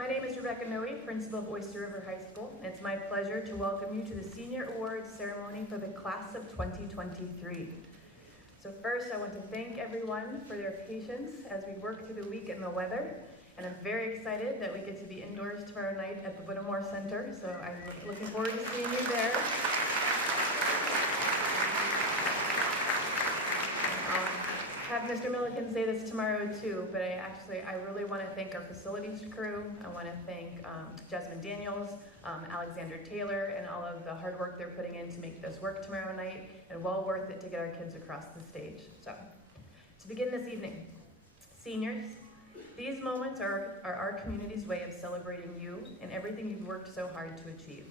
My name is Rebecca Noe, principal of Oyster River High School, and it's my pleasure to welcome you to the Senior Awards ceremony for the class of 2023. So first, I want to thank everyone for their patience as we work through the week and the weather, and I'm very excited that we get to be indoors tomorrow night at the Whittemore Center, so I'm looking forward to seeing you there. Have Mr. Milliken say this tomorrow too, but I really want to thank our facilities crew. I want to thank Jasmine Daniels, Alexander Taylor, and all of the hard work they're putting in to make this work tomorrow night, and well worth it to get our kids across the stage. So, to begin this evening, seniors, these moments are our community's way of celebrating you and everything you've worked so hard to achieve.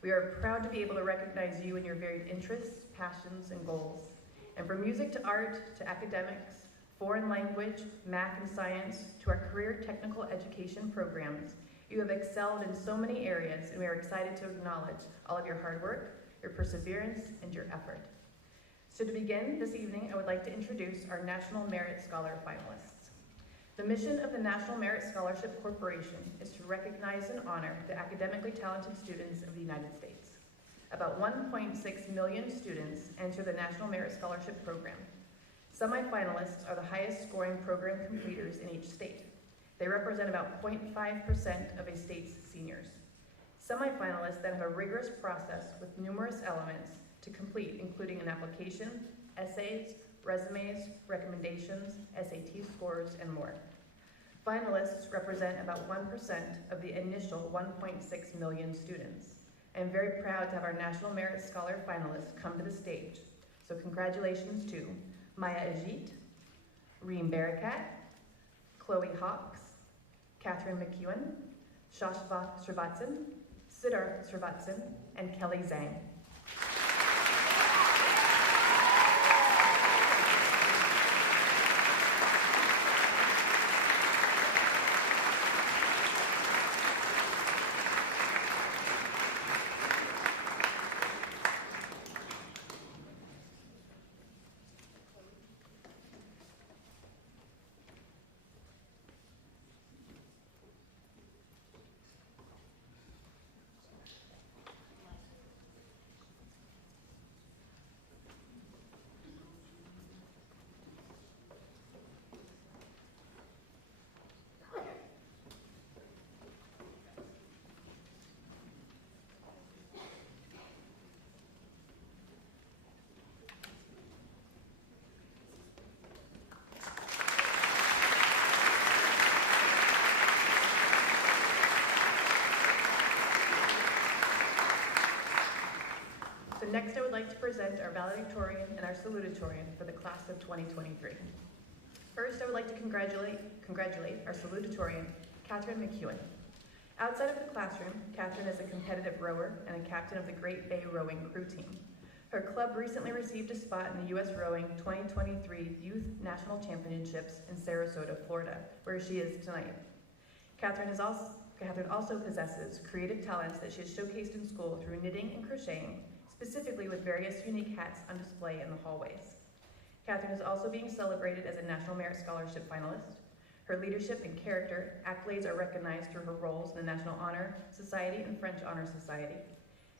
We are proud to be able to recognize you and your varied interests, passions, and goals. And from music to art, to academics, foreign language, math and science, to our career technical education programs, you have excelled in so many areas, and we are excited to acknowledge all of your hard work, your perseverance, and your effort. So to begin this evening, I would like to introduce our National Merit Scholar finalists. The mission of the National Merit Scholarship Corporation is to recognize and honor the academically talented students of the United States. About 1.6 million students enter the National Merit Scholarship Program. Semi-finalists are the highest scoring program completers in each state. They represent about 0.5% of a state's seniors. Semi-finalists then have a rigorous process with numerous elements to complete, including an application, essays, resumes, recommendations, SAT scores, and more. Finalists represent about 1% of the initial 1.6 million students. I am very proud to have our National Merit Scholar finalists come to the stage. So congratulations to Maya Ajit, Reem Barakat, Chloe Hawks, Catherine McEwen, Shashva Srivatsan, Siddharth Srivatsan, and Kelly Zhang. Next, I would like to present our valedictorian and our salutatorian for the class of 2023. First, I would like to congratulate our salutatorian, Catherine McEwen. Outside of the classroom, Catherine is a competitive rower and a captain of the Great Bay Rowing Crew Team. Her club recently received a spot in the U.S. Rowing 2023 Youth National Championships in Sarasota, Florida, where she is tonight. Catherine also possesses creative talents that she has showcased in school through knitting and crocheting, specifically with various unique hats on display in the hallways. Catherine is also being celebrated as a National Merit Scholarship finalist. Her leadership and character accolades are recognized through her roles in the National Honor Society and French Honor Society.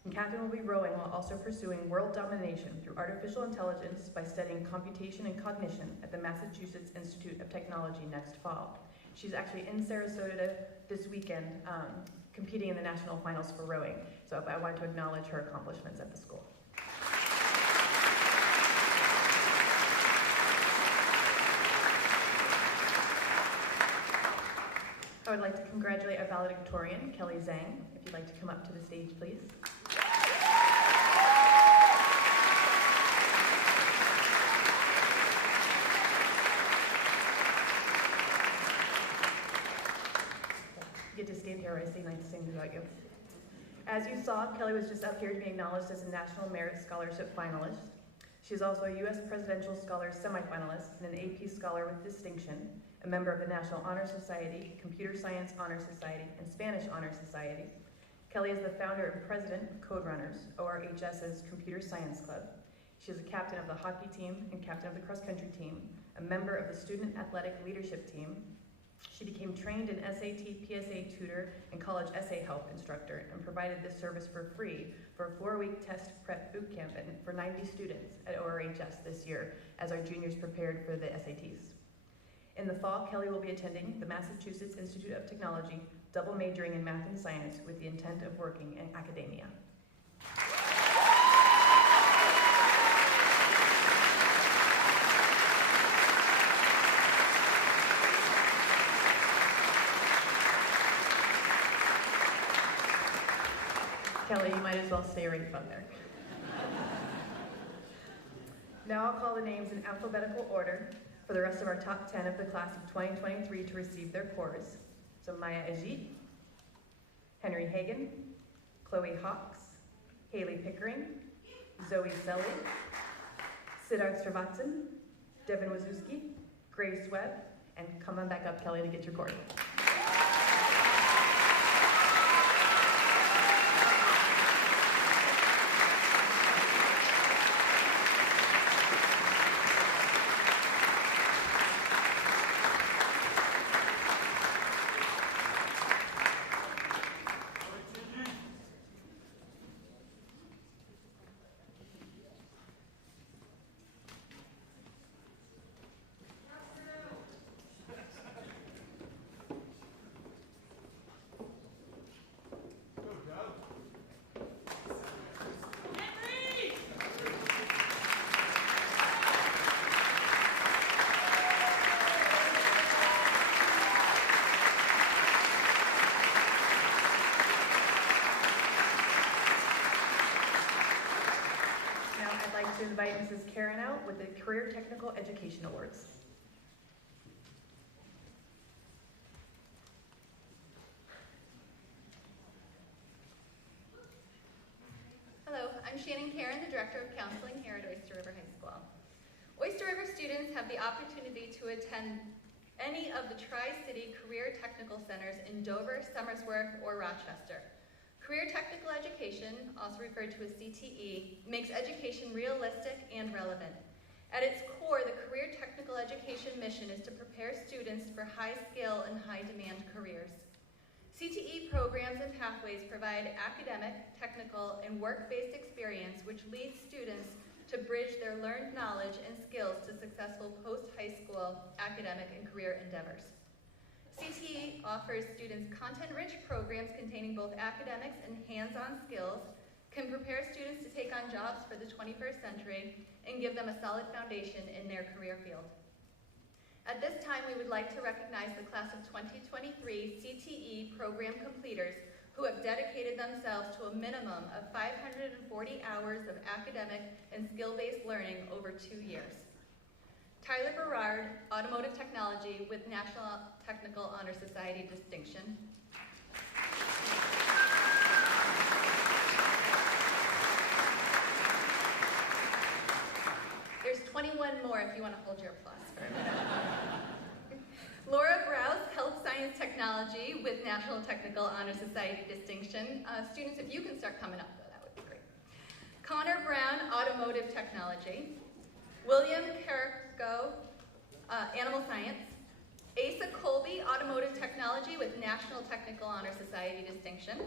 And Catherine will be rowing while also pursuing world domination through artificial intelligence by studying computation and cognition at the Massachusetts Institute of Technology next fall. She's actually in Sarasota this weekend competing in the national finals for rowing. So I wanted to acknowledge her accomplishments at the school. I would like to congratulate our valedictorian, Kelly Zhang. If you'd like to come up to the stage, please. You get to stand here where I say nice things about you. As you saw, Kelly was just up here to be acknowledged as a National Merit Scholarship finalist. She is also a U.S. Presidential Scholars semifinalist and an AP Scholar with Distinction, a member of the National Honor Society, Computer Science Honor Society, and Spanish Honor Society. Kelly is the founder and president of Code Runners, ORHS's Computer Science Club. She is a captain of the hockey team and captain of the cross-country team, a member of the Student Athletic Leadership Team, She became trained in SAT, PSA tutor, and college essay help instructor, and provided this service for free for a 4-week test prep boot camp for 90 students at ORHS this year as our juniors prepared for the SATs. In the fall, Kelly will be attending the Massachusetts Institute of Technology, double majoring in math and science with the intent of working in academia. Kelly, you might as well stay right from there. Now I'll call the names in alphabetical order for the rest of our top 10 of the class of 2023 to receive their cores. So Maya Ajit, Henry Hagan, Chloe Hawks, Haley Pickering, Zoe Selly, Siddharth Srivatsan, Devin Wazowski, Grace Webb, and come on back up, Kelly, to get your cord. To invite Mrs. Karen out with the Career Technical Education Awards. Hello, I'm Shannon Karen, the Director of Counseling here at Oyster River High School. Oyster River students have the opportunity to attend any of the Tri-City Career Technical Centers in Dover, Somersworth, or Rochester. Career Technical Education, also referred to as CTE, makes education realistic and relevant. At its core, the Career Technical Education mission is to prepare students for high-skill and high-demand careers. CTE programs and pathways provide academic, technical, and work-based experience which leads students to bridge their learned knowledge and skills to successful post-high school academic and career endeavors. CTE offers students content-rich programs containing both academics and hands-on skills, can prepare students to take on jobs for the 21st century, and give them a solid foundation in their career field. At this time, we would like to recognize the class of 2023 CTE program completers who have dedicated themselves to a minimum of 540 hours of academic and skill-based learning over 2 years. Tyler Berard, Automotive Technology with National Technical Honor Society distinction. There's 21 more if you want to hold your applause for a minute. Laura Browse, Health Science Technology with National Technical Honor Society distinction. Students, if you can start coming up, though, that would be great. Connor Brown, Automotive Technology. William Carrico, Animal Science. Asa Colby, Automotive Technology with National Technical Honor Society distinction.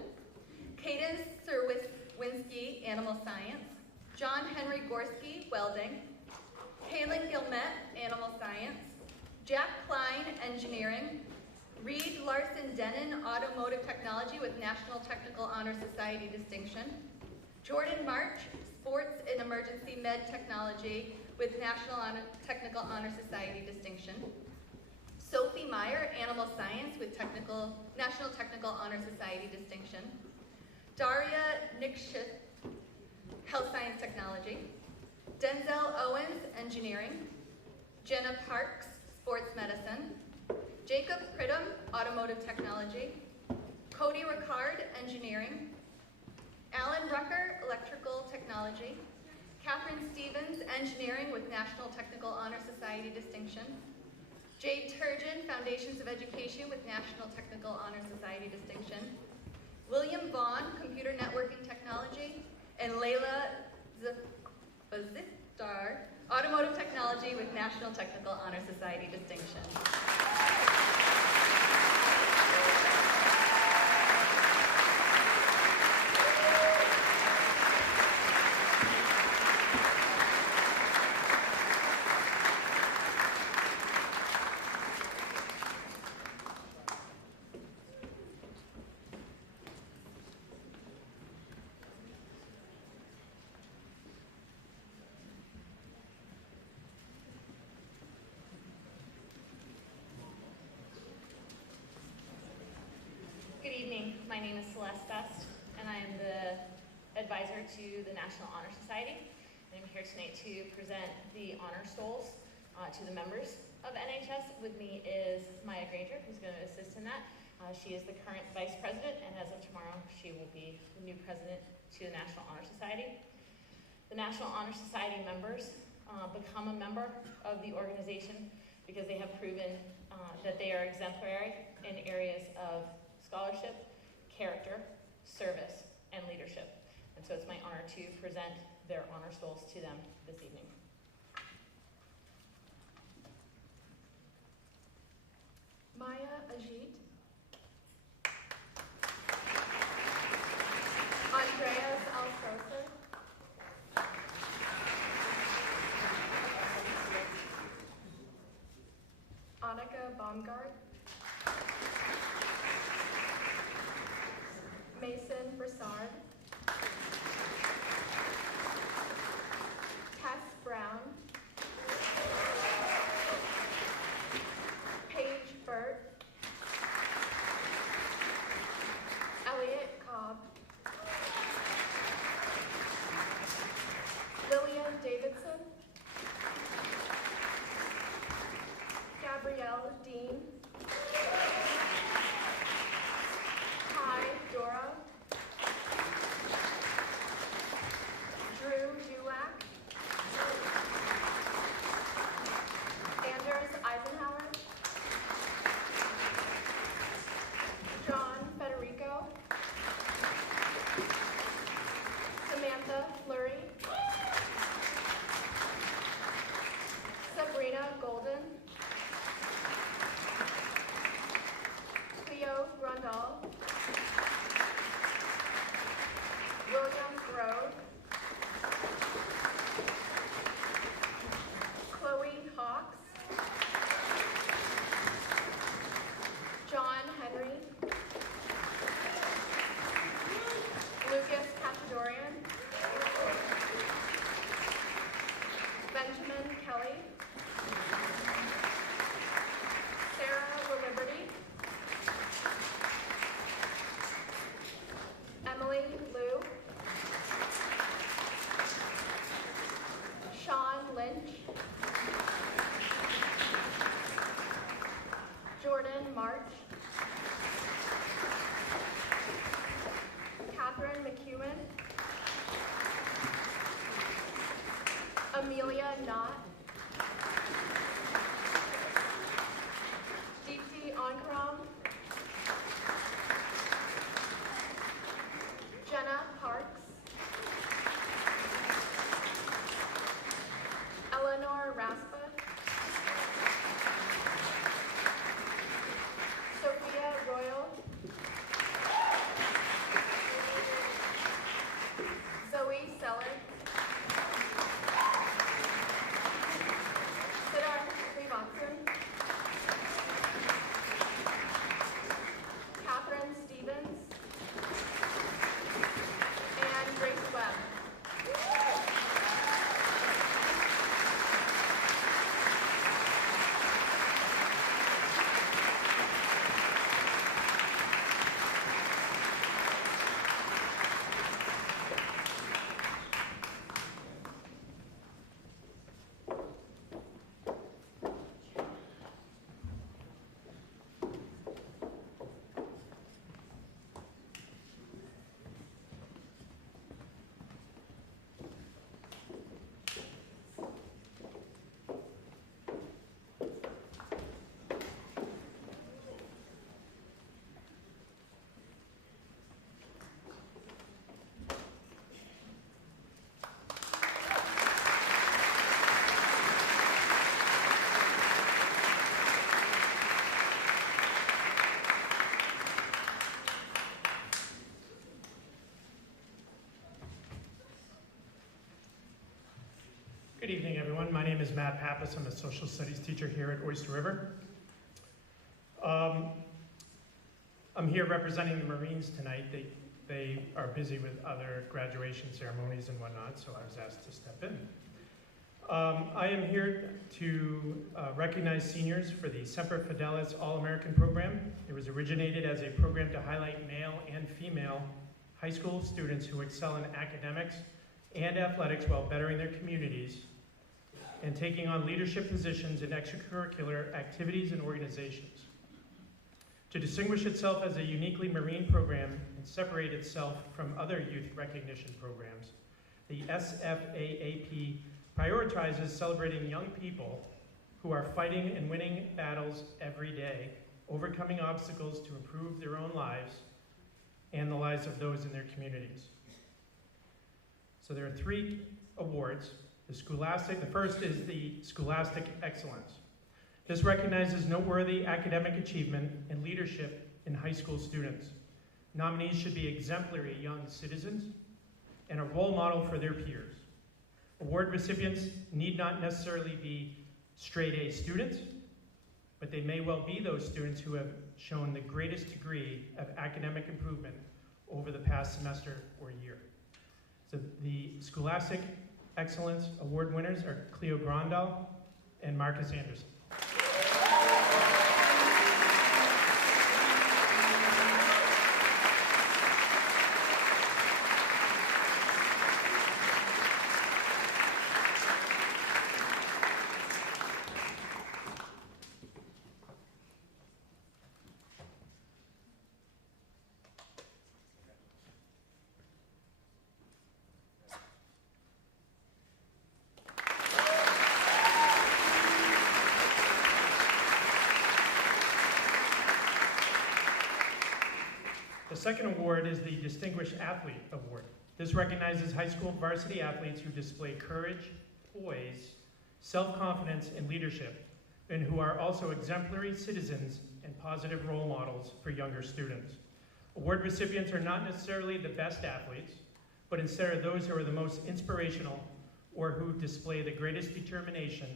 Cadence Serwinski, Animal Science. John Henry Gorski, Welding. Kaylin Gilmet, Animal Science. Jack Klein, Engineering. Reed Larson Denon, Automotive Technology with National Technical Honor Society distinction. Jordan March, Sports and Emergency Med Technology with National Technical Honor Society distinction. Sophie Meyer, Animal Science with National Technical Honor Society distinction. Daria Nikshith, Health Science Technology. Denzel Owens, Engineering. Jenna Parks, Sports Medicine. Jacob Pridham, Automotive Technology. Cody Ricard, Engineering. Alan Rucker, Electrical Technology. Catherine Stevens, Engineering with National Technical Honor Society distinction. Jade Turgeon, Foundations of Education with National Technical Honor Society distinction. William Vaughn, Computer Networking Technology. And Layla Baziftar, Automotive Technology with National Technical Honor Society distinction. evening. My name is Celeste Best, and I am the advisor to the National Honor Society. And I'm here tonight to present the honor stoles to the members of NHS. With me is Maya Granger, who's going to assist in that. She is the current vice president, and as of tomorrow, she will be the new president to the National Honor Society. The National Honor Society members become a member of the organization because they have proven that they are exemplary in areas of scholarship, character, service, and leadership. And so it's my honor to present their honor stoles to them this evening. Maya Ajit. Andreas Alsosa. Annika Baumgart. Mason Broussard. Tess Brown. Paige Burt. Elliot Cobb. Lillian Davidson. Gabrielle Dean. Kai Dora. Drew Dulac. Anders Eisenhower. John Federico. Samantha Fleury. Sabrina Golden. Cleo Grundall. William Grove. Chloe Hawks. John Henry. Lucas Cachadorian. Benjamin Kelly. Sarah Williberty. Emily Liu. Sean Lynch. Jordan March. Catherine McEwen. Amelia Knott. Deepti Ankram. Jenna Parks. Eleanor Raspa. Sophia Royal. Zoe Selig. Siddharth Srivatsan. Catherine Stevens. And Grace Webb. Good evening, everyone. My name is Matt Pappas. I'm a social studies teacher here at Oyster River. I'm here representing the Marines tonight. They are busy with other graduation ceremonies and whatnot, so I was asked to step in. I am here to recognize seniors for the Semper Fidelis All-American Program. It was originated as a program to highlight male and female high school students who excel in academics and athletics while bettering their communities and taking on leadership positions in extracurricular activities and organizations. To distinguish itself as a uniquely Marine program and separate itself from other youth recognition programs, the SFAAP prioritizes celebrating young people who are fighting and winning battles every day, overcoming obstacles to improve their own lives and the lives of those in their communities. So there are 3 awards. The first is the Scholastic Excellence. This recognizes noteworthy academic achievement and leadership in high school students. Nominees should be exemplary young citizens and a role model for their peers. Award recipients need not necessarily be straight A students, but they may well be those students who have shown the greatest degree of academic improvement over the past semester or year. So the Scholastic Excellence Award winners are Cleo Grandal and Marcus Anderson. The second award is the Distinguished Athlete Award. This recognizes high school varsity athletes who display courage, poise, self-confidence, and leadership, and who are also exemplary citizens and positive role models for younger students. Award recipients are not necessarily the best athletes, but instead are those who are the most inspirational or who display the greatest determination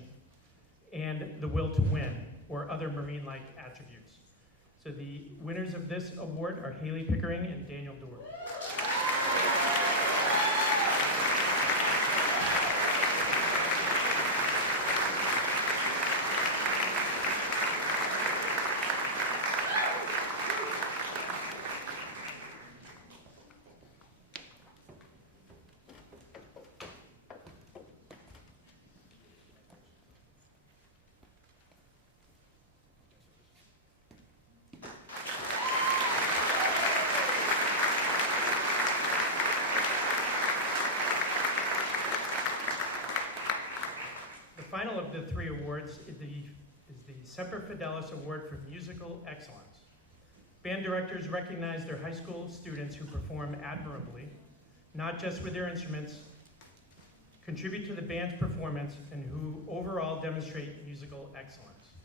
and the will to win, or other Marine-like attributes. So the winners of this award are Haley Pickering and Daniel Dorr. The final of the 3 awards is the Semper Fidelis Award for Musical Excellence. Band directors recognize their high school students who perform admirably, not just with their instruments, contribute to the band's performance, and who overall demonstrate musical excellence.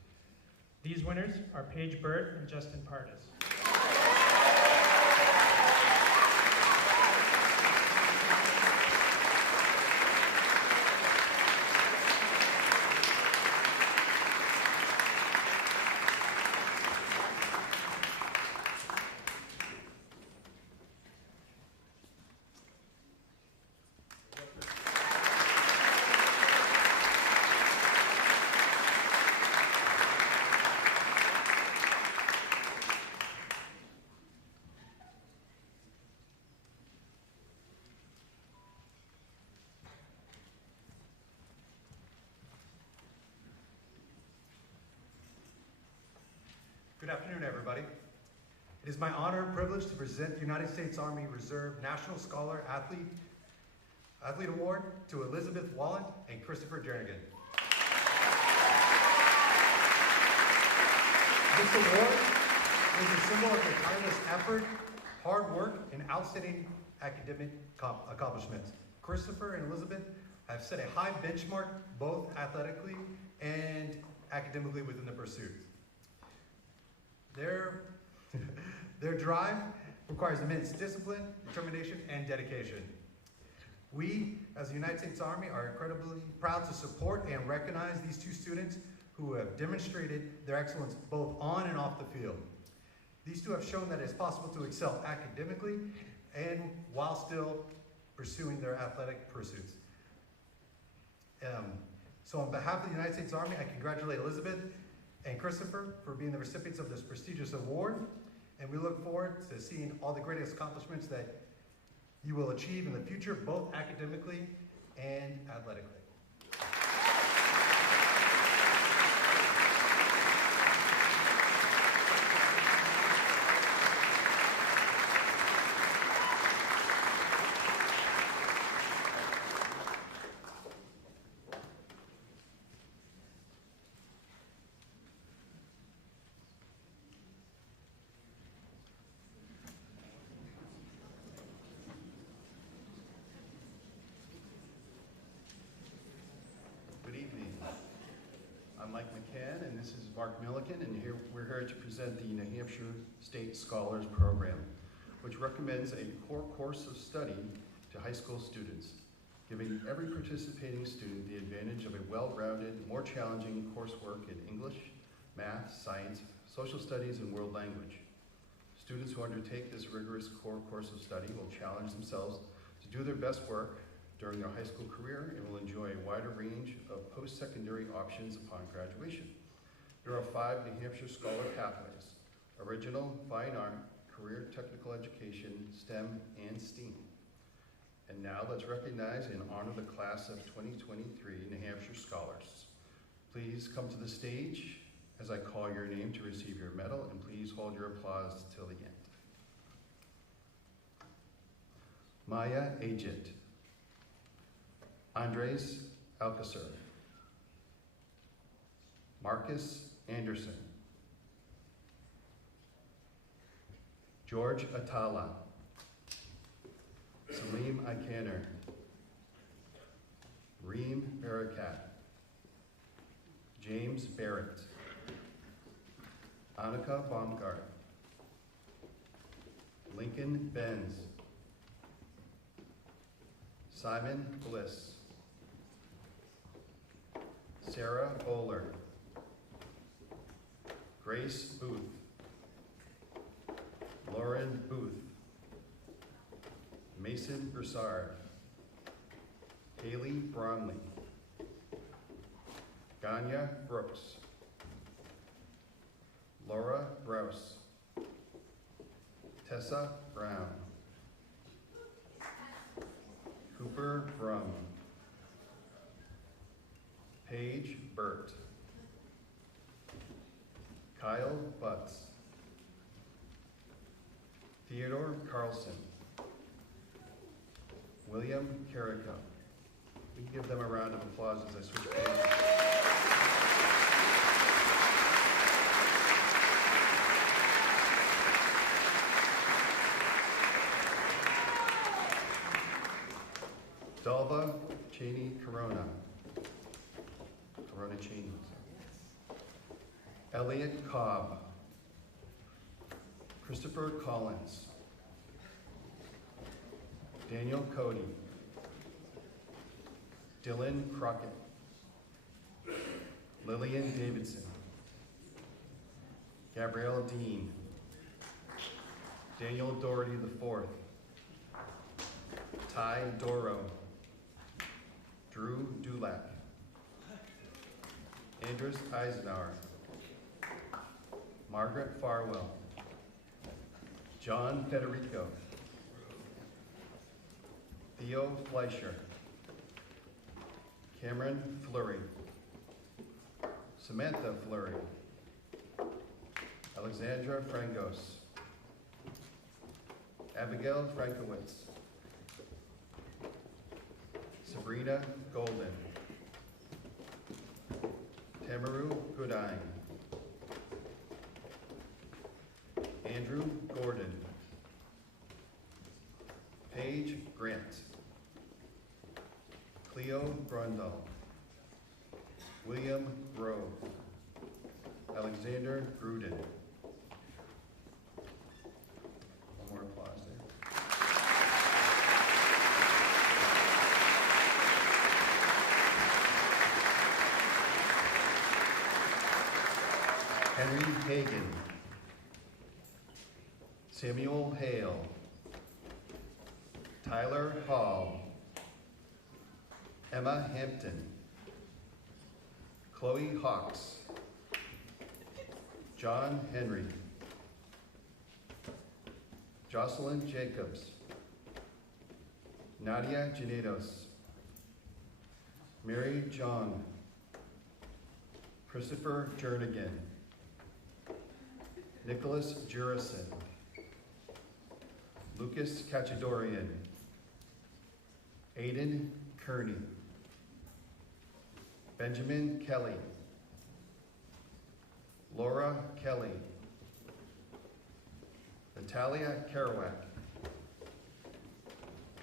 These winners are Paige Burt and Justin Pardis. Good afternoon, everybody. It is my honor and privilege to present the United States Army Reserve National Scholar Athlete Award to Elizabeth Wallen and Christopher Jernigan. This award is a symbol of their tireless effort, hard work, and outstanding academic accomplishments. Christopher and Elizabeth have set a high benchmark, both athletically and academically within the pursuit. Their drive requires immense discipline, determination, and dedication. We, as the United States Army, are incredibly proud to support and recognize these 2 students who have demonstrated their excellence both on and off the field. These 2 have shown that it's possible to excel academically and while still pursuing their athletic pursuits. So on behalf of the United States Army, I congratulate Elizabeth and Christopher for being the recipients of this prestigious award. And we look forward to seeing all the great accomplishments that you will achieve in the future, both academically and athletically. Good evening. I'm Mike McCann, and this is Mark Milliken, and we're here to present the New Hampshire State Scholars Program, which recommends a core course of study to high school students, giving every participating student the advantage of a well-rounded, more challenging coursework in English, math, science, social studies, and world language. Students who undertake this rigorous core course of study will challenge themselves to do their best work during their high school career and will enjoy a wider range of post-secondary options upon graduation. There are 5 New Hampshire Scholar Pathways: Original, Fine Art, Career Technical Education, STEM, and STEAM. And now let's recognize and honor the class of 2023 New Hampshire Scholars. Please come to the stage as I call your name to receive your medal, and please hold your applause till the end. Maya Ajit. Andres Alcacer, Marcus Anderson, George Atala, Salim Ikaner, Reem Barakat, James Barrett, Annika Baumgart, Lincoln Benz, Simon Bliss, Sarah Bowler, Grace Booth, Lauren Booth, Mason Broussard, Haley Bromley, Ganya Brooks, Laura Brous, Tessa Brown, Cooper Brum, Paige Burt, Kyle Butts, Theodore Carlson, William Carrico. We can give them a round of applause as I switch pages. Dalva Cheney Corona. Corona Cheney. Elliot Cobb. Christopher Collins. Daniel Cody. Dylan Crockett. Lillian Davidson. Gabrielle Dean. Daniel Doherty IV. Ty Doro. Drew Dulac. Andres Eisenhower. Margaret Farwell. John Federico. Theo Fleischer. Cameron Fleury. Samantha Fleury. Alexandra Frangos. Abigail Frankowitz. Sabrina Golden. Tamaru Goodine. Andrew Gordon. Paige Grant. Cleo Brundle. William Grove. Alexander Gruden. One more applause there. Henry Hagan. Samuel Hale. Tyler Hall. Emma Hampton. Chloe Hawks, John Henry, Jocelyn Jacobs, Nadia Janedos, Mary John, Christopher Jernigan, Nicholas Jurison, Lucas Cachadorian, Aiden Kearney, Benjamin Kelly, Laura Kelly, Natalia Kerouac,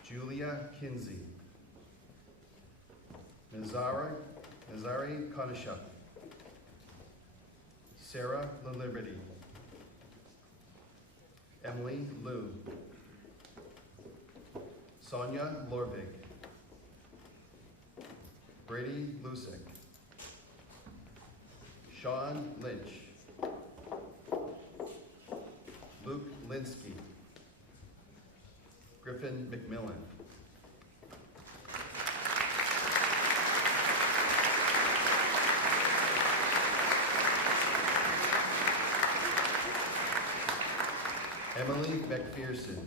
Julia Kinsey, Nazari Konishuk, Sarah LaLiberty, Emily Liu, Sonia Lorvig, Brady Lusick, Sean Lynch, Luke Linsky, Griffin McMillan. Emily McPherson,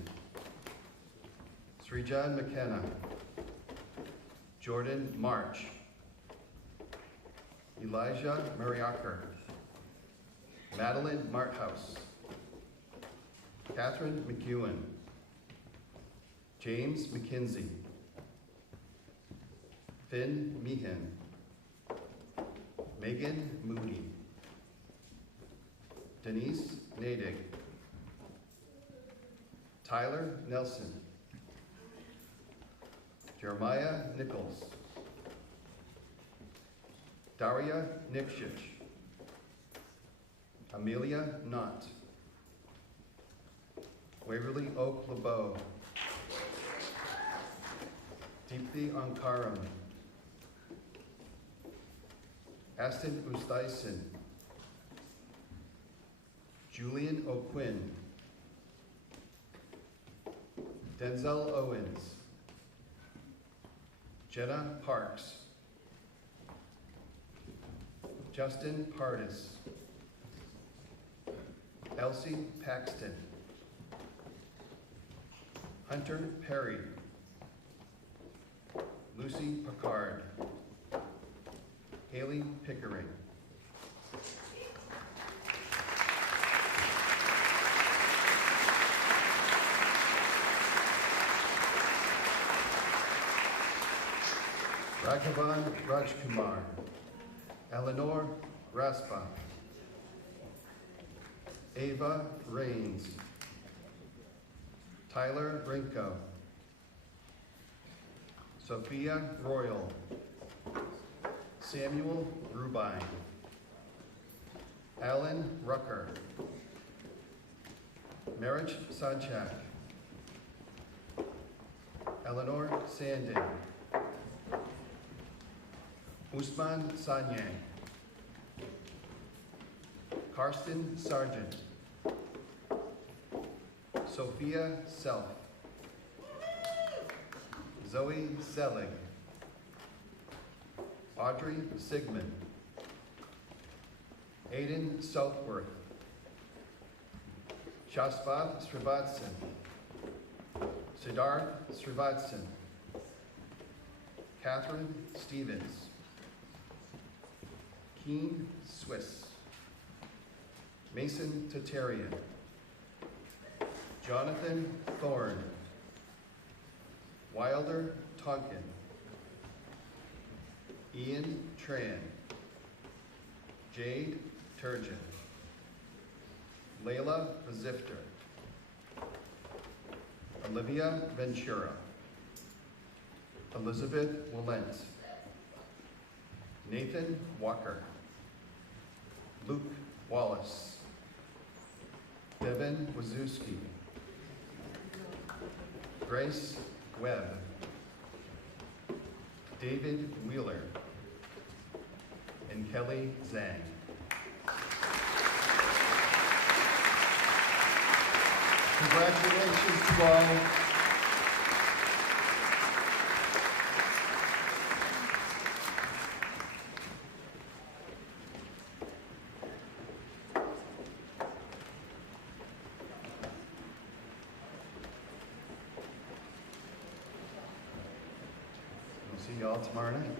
Srijan McKenna, Jordan March, Elijah Mariaker, Madeline Marthouse, Catherine McEwen, James McKinsey, Finn Meehan, Megan Moody, Denise Nadig, Tyler Nelson, Jeremiah Nichols, Daria Nikshich, Amelia Knott, Waverly Oak LeBeau, Deepthi Ankaram, Aston Ustaisen, Julian O'Quinn, Denzel Owens, Jenna Parks, Justin Pardis, Elsie Paxton, Hunter Perry, Lucy Picard, Haley Pickering. Raghavan Rajkumar, Eleanor Raspa, Ava Rains, Tyler Brinko, Sophia Royal, Samuel Rubine, Alan Rucker, Marich Sanchak, Eleanor Sandin, Usman Sanyang, Karsten Sargent, Sophia Self, Zoe Selig, Audrey Sigmund, Aiden Southworth, Shasvat Srivatsan, Siddharth Srivatsan, Catherine Stevens, Keen Swiss, Mason Tatarian, Jonathan Thorne, Wilder Tonkin, Ian Tran, Jade Turgeon, Layla Bazifter, Olivia Ventura, Elizabeth Willent, Nathan Walker, Luke Wallace, Devin Wazowski, Grace Webb, David Wheeler, and Kelly Zhang. Congratulations to all. See you all tomorrow night.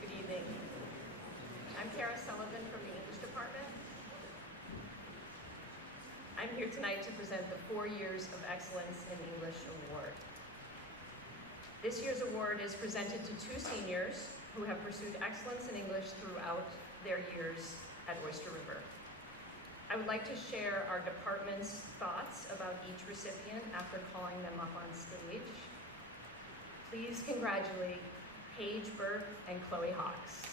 Good evening. I'm Tara Sullivan from the English Department. I'm here tonight to present the 4 Years of Excellence in English Award. This year's award is presented to 2 seniors who have pursued excellence in English throughout their years at Oyster River. I would like to share our department's thoughts about each recipient after calling them up on stage. Please congratulate Paige Burke and Chloe Hawks.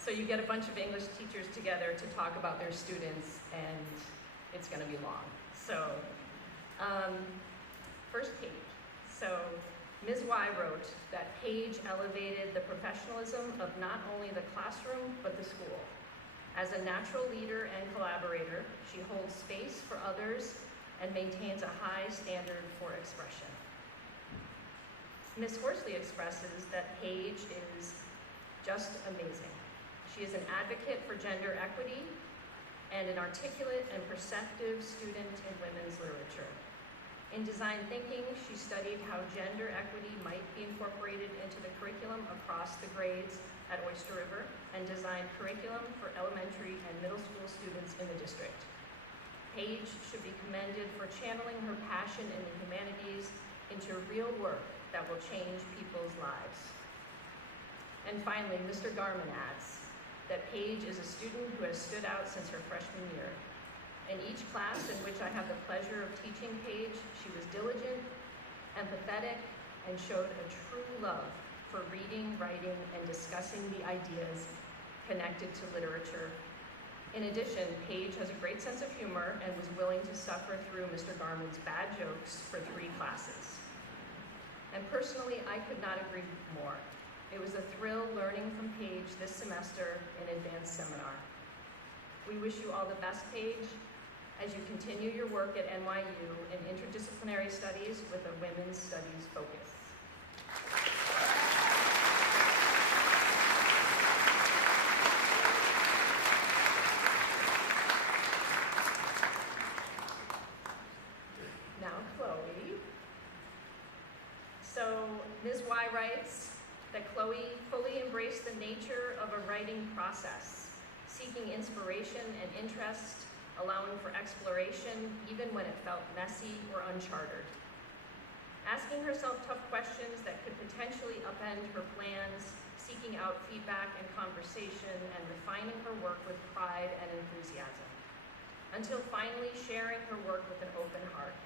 So you get a bunch of English teachers together to talk about their students, and it's going to be long. So, first Paige. So, Ms. Y wrote that Paige elevated the professionalism of not only the classroom, but the school. As a natural leader and collaborator, she holds space for others and maintains a high standard for expression. Ms. Horsley expresses that Paige is just amazing. She is an advocate for gender equity and an articulate and perceptive student in women's literature. In design thinking, she studied how gender equity might be incorporated into the curriculum across the grades at Oyster River and designed curriculum for elementary and middle school students in the district. Paige should be commended for channeling her passion in the humanities into real work that will change people's lives. And finally, Mr. Garman adds that Paige is a student who has stood out since her freshman year. In each class in which I have the pleasure of teaching Paige, she was diligent, empathetic, and showed a true love for reading, writing, and discussing the ideas connected to literature. In addition, Paige has a great sense of humor and was willing to suffer through Mr. Garman's bad jokes for 3 classes. And personally, I could not agree more. It was a thrill learning from Paige this semester in advanced seminar. We wish you all the best, Paige, as you continue your work at NYU in interdisciplinary studies with a women's studies focus. Now, Chloe. So, Ms. Y writes that Chloe fully embraced the nature of a writing process, seeking inspiration and interest, allowing for exploration even when it felt messy or uncharted. Asking herself tough questions that could potentially upend her plans, seeking out feedback and conversation, and refining her work with pride and enthusiasm, until finally sharing her work with an open heart.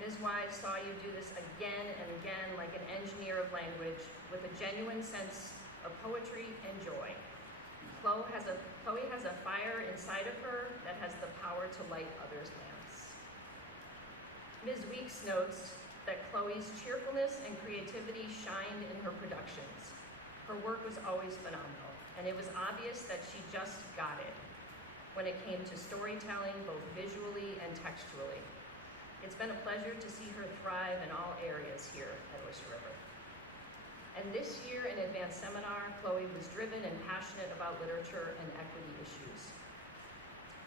Ms. Y saw you do this again and again like an engineer of language with a genuine sense of poetry and joy. Chloe has a fire inside of her that has the power to light others' lamps. Ms. Weeks notes that Chloe's cheerfulness and creativity shined in her productions. Her work was always phenomenal, and it was obvious that she just got it when it came to storytelling, both visually and textually. It's been a pleasure to see her thrive in all areas here at Oyster River. And this year in advanced seminar, Chloe was driven and passionate about literature and equity issues.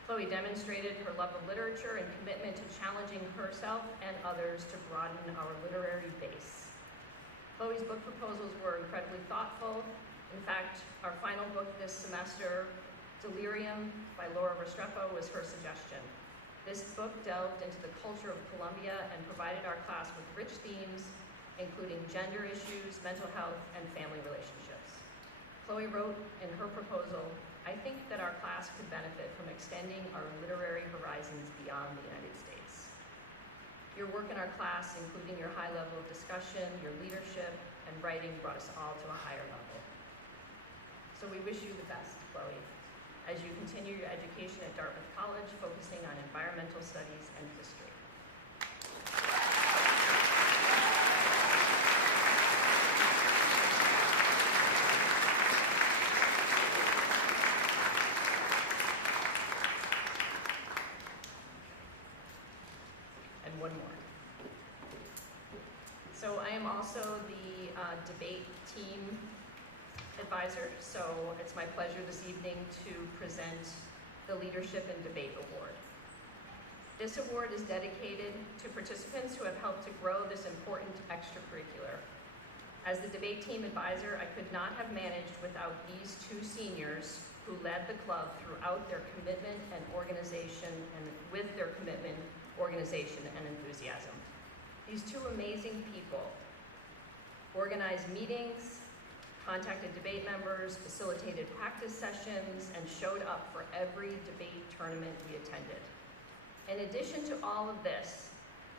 Chloe demonstrated her love of literature and commitment to challenging herself and others to broaden our literary base. Chloe's book proposals were incredibly thoughtful. In fact, our final book this semester, Delirium by Laura Restrepo, was her suggestion. This book delved into the culture of Colombia and provided our class with rich themes, including gender issues, mental health, and family relationships. Chloe wrote in her proposal, "I think that our class could benefit from extending our literary horizons beyond the United States." Your work in our class, including your high level of discussion, your leadership, and writing brought us all to a higher level. So we wish you the best, Chloe, as you continue your education at Dartmouth College, focusing on environmental studies and history. And one more. So I am also the debate team advisor, so it's my pleasure this evening to present the Leadership and Debate Award. This award is dedicated to participants who have helped to grow this important extracurricular. As the debate team advisor, I could not have managed without these two seniors who led the club throughout their commitment and organization, and with their commitment, organization, and enthusiasm. These two amazing people organized meetings, contacted debate members, facilitated practice sessions, and showed up for every debate tournament we attended. In addition to all of this,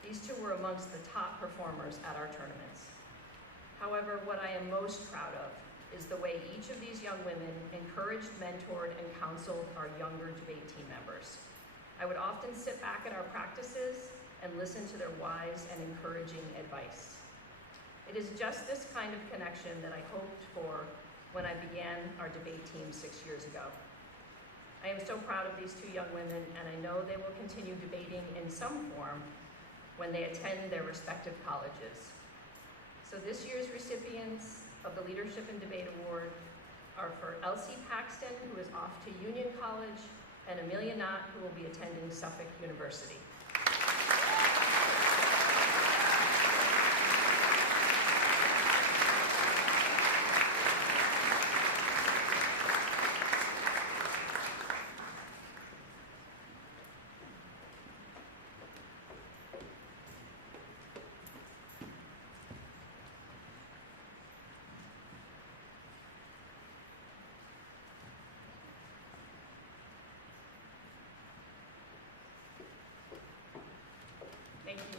these two were amongst the top performers at our tournaments. However, what I am most proud of is the way each of these young women encouraged, mentored, and counseled our younger debate team members. I would often sit back at our practices and listen to their wise and encouraging advice. It is just this kind of connection that I hoped for when I began our debate team 6 years ago. I am so proud of these two young women, and I know they will continue debating in some form when they attend their respective colleges. So this year's recipients of the Leadership and Debate Award are for Elsie Paxton, who is off to Union College, and Amelia Knott, who will be attending Suffolk University. Thank you.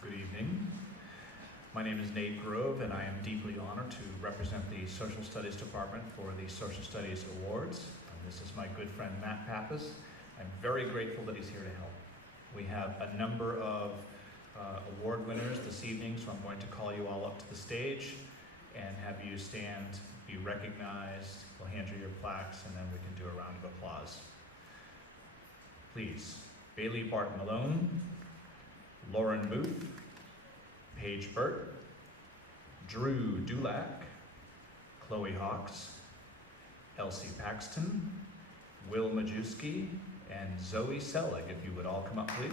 Good evening. My name is Nate Grove, and I am deeply honored to represent the Social Studies Department for the Social Studies Awards. And this is my good friend Matt Pappas. I'm very grateful that he's here to help. We have a number of award winners this evening, so I'm going to call you all up to the stage and have you stand, be recognized. We'll hand you your plaques, and then we can do a round of applause. Please, Bailey Barton Malone, Lauren Booth, Paige Burt, Drew Dulac, Chloe Hawks, Elsie Paxton, Will Majewski, and Zoe Selig. If you would all come up, please.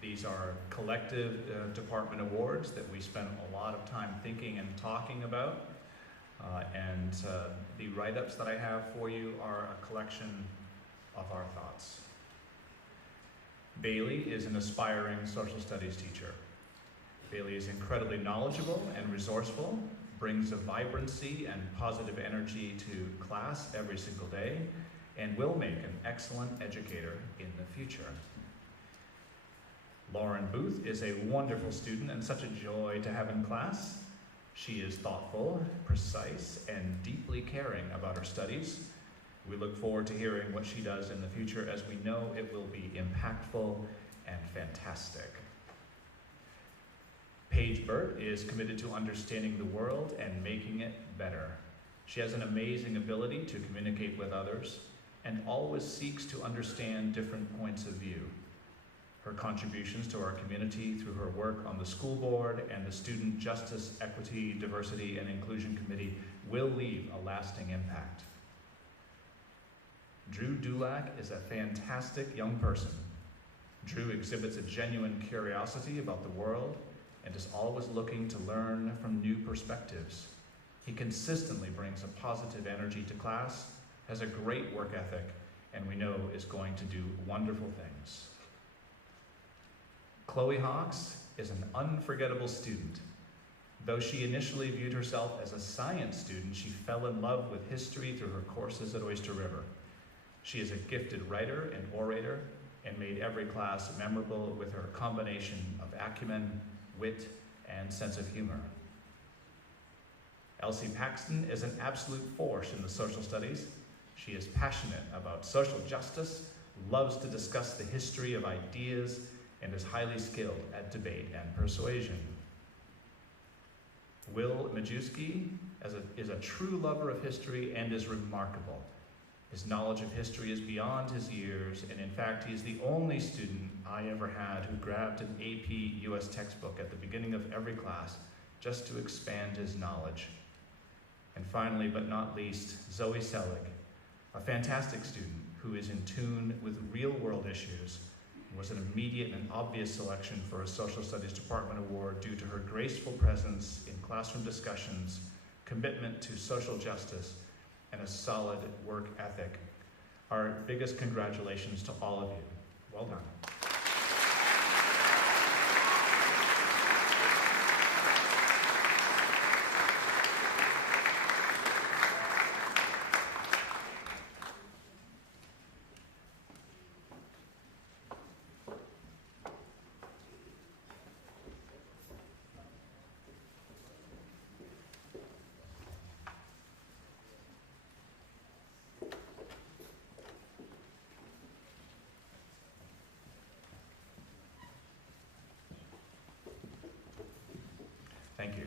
These are collective department awards that we spent a lot of time thinking and talking about. The write-ups that I have for you are a collection of our thoughts. Bailey is an aspiring social studies teacher. Bailey is incredibly knowledgeable and resourceful, brings a vibrancy and positive energy to class every single day, and will make an excellent educator in the future. Lauren Booth is a wonderful student and such a joy to have in class. She is thoughtful, precise, and deeply caring about her studies. We look forward to hearing what she does in the future, as we know it will be impactful and fantastic. Paige Burt is committed to understanding the world and making it better. She has an amazing ability to communicate with others and always seeks to understand different points of view. Her contributions to our community through her work on the school board and the Student Justice, Equity, Diversity, and Inclusion Committee will leave a lasting impact. Drew Dulac is a fantastic young person. Drew exhibits a genuine curiosity about the world and is always looking to learn from new perspectives. He consistently brings a positive energy to class, has a great work ethic, and we know is going to do wonderful things. Chloe Hawks is an unforgettable student. Though she initially viewed herself as a science student, she fell in love with history through her courses at Oyster River. She is a gifted writer and orator and made every class memorable with her combination of acumen, wit, and sense of humor. Elsie Paxton is an absolute force in the social studies. She is passionate about social justice, loves to discuss the history of ideas, and is highly skilled at debate and persuasion. Will Majewski is a true lover of history and is remarkable. His knowledge of history is beyond his years, and in fact, he is the only student I ever had who grabbed an AP US textbook at the beginning of every class just to expand his knowledge. And finally, but not least, Zoe Selig, a fantastic student who is in tune with real-world issues, was an immediate and obvious selection for a Social Studies Department award due to her graceful presence in classroom discussions, commitment to social justice, and a solid work ethic. Our biggest congratulations to all of you. Well done. Thank you.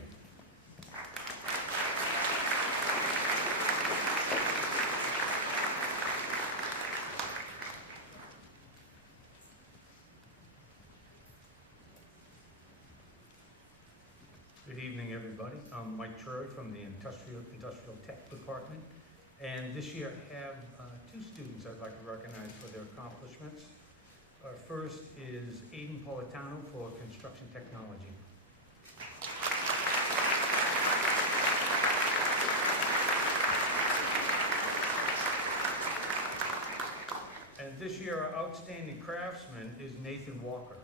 Good evening, everybody. I'm Mike Troy from the Industrial Tech Department. And this year I have two students I'd like to recognize for their accomplishments. First is Aiden Politano for construction technology. And this year our outstanding craftsman is Nathan Walker.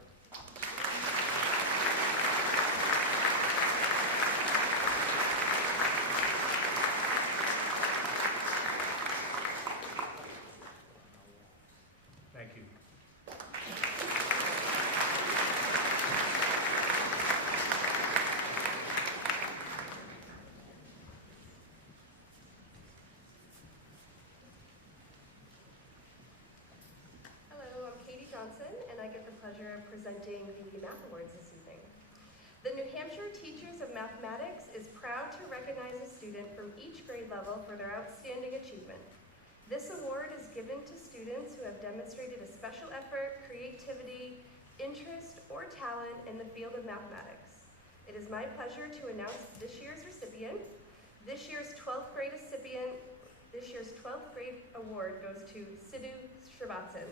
Thank you. Hello, I'm Katie Johnson, and I get the pleasure of presenting the Math Awards this evening. The New Hampshire Teachers of Mathematics is proud to recognize a student from each grade level for their outstanding achievement. This award is given to students who have demonstrated a special effort, creativity, interest, or talent in the field of mathematics. It is my pleasure to announce this year's recipient. This year's 12th grade award goes to Sidhu Srivatsan.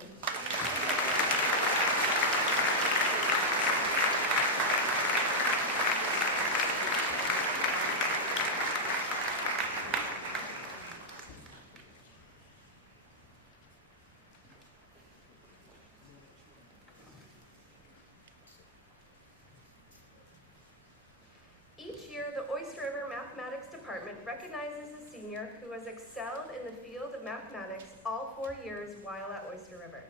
Each year, the Oyster River Mathematics Department recognizes a senior who has excelled in the field of mathematics all 4 years while at Oyster River.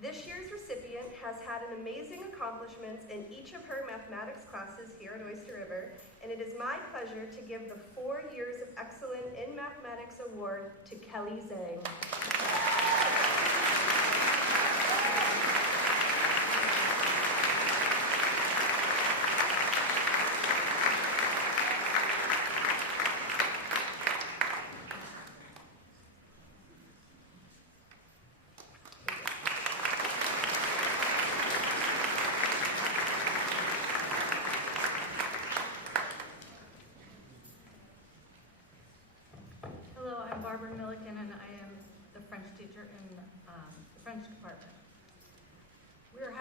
This year's recipient has had an amazing accomplishments in each of her mathematics classes here at Oyster River, and it is my pleasure to give the 4 Years of Excellence in Mathematics Award to Kelly Zhang. Hello, I'm Barbara Milliken, and I am the French teacher in the French department. We are